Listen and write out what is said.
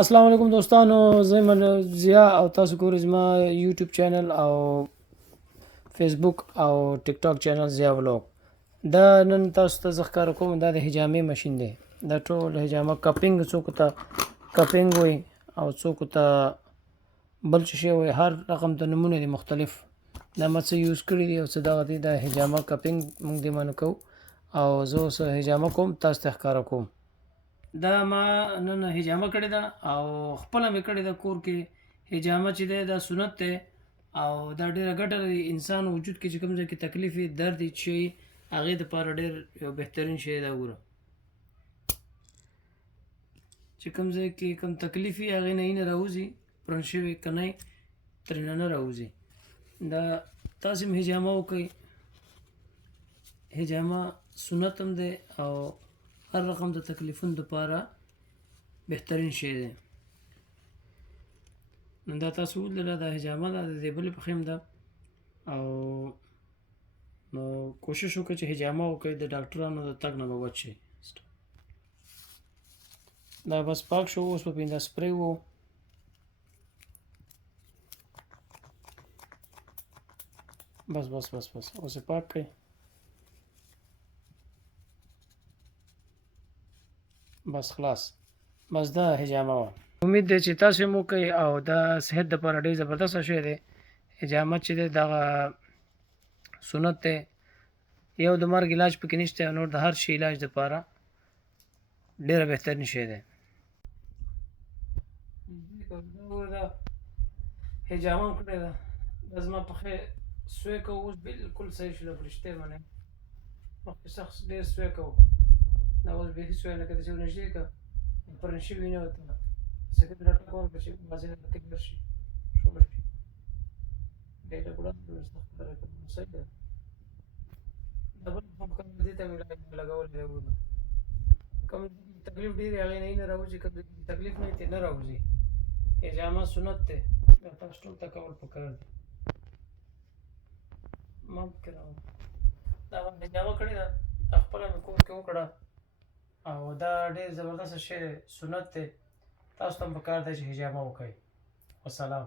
السلام علیکم دوستانو، زه من ضیا او تاسو ګورئ زما یوټیوب چینل او فیسبوک او ټیک ټاک چینل ضیا ولوګ. دا نن تاسو ته زه ښکاره کوم، دا د حجامې ماشین دی. دا ټول حجامه کپینګ، څوک ته کپینګ وایي او څوک ته بل څه شی وایي، هر رقم ته نومونه دي مختلف. دا ما څه یوز کړي دي او څه دغه دي. دا حجامه کپینګ موږ دې باندې کوو او زه اوس حجامه کوم، تاسو ته ښکاره کوم. دا ما نن حجامه کړې ده او خپله مې کړې ده کور کې. حجامه چې دی دا سنت دی او دا ډېره ګټه لري انسان وجود کې چې کوم ځای کې تکلیف وي، درد وي، څه وي، هغې دپاره ډېر یو بهترین شی دی. وګوره چې کوم ځای کې کوم تکلیف وي هغې نه وینه راوځي، پرن شوې کنی ترېنه نه راوځي. دا تاسې هم حجامه وکړئ. حجامه سنت هم دی او هر رقم د تکلیفونو دپاره بهترین شی دی. نو دا تاسو ولیدله، دا حجامه ده، د دې بلې پښې هم ده. او نو کوشش وکړئ چې حجامه وکړئ، د ډاکټرانو د تګ نه به بچ شئ. دا بس پاک شو، اوس به پې دا سپری و. بس بس بس بس اوس یې پاک کړئ. بس خلاص، بس دا حجامه وه. امید دی چې تاسو هم وکړئ او دا صحت دپاره ډېر زبردسته شی دی. حجامت چې دی دغه سنت دی، یو د مرګ علاج پکې نشته، نور د هر شي علاج دپاره ډېره بهترین شی دی. دا حجامه هم کړې ده، دا زما پښې سوی کوو، اوس بلکل صحیح شوله. په رښتیا باندې مخکې سخت ډېر سوی کوو، دا اوس بیخي سوی نه کوي. چې ورنږدې کړه پرن شوي وینه ورته سکت راټک ورکړه چې بعضې نه کلیر شي، شوله شي. ډېره ګړه خبره کوم، صحیح ده. دا بل کوم دې ته مې لګولی دی. وګوره کوم تکلیف ډېر هغې نه وینه راوځي، کوم تکلیف نه ترې نه راوځي. حجامه سنت دی، دا تاسو ټول ته کول پکار دي. ما پکې راوړم، دا ما حجامه کړې ده، دا خپله مې کور کې وکړه او دا ډېر زبردسته شی دی، سنت دی. تاسو ته هم پکار دی چې حجامه وکړئ. والسلام.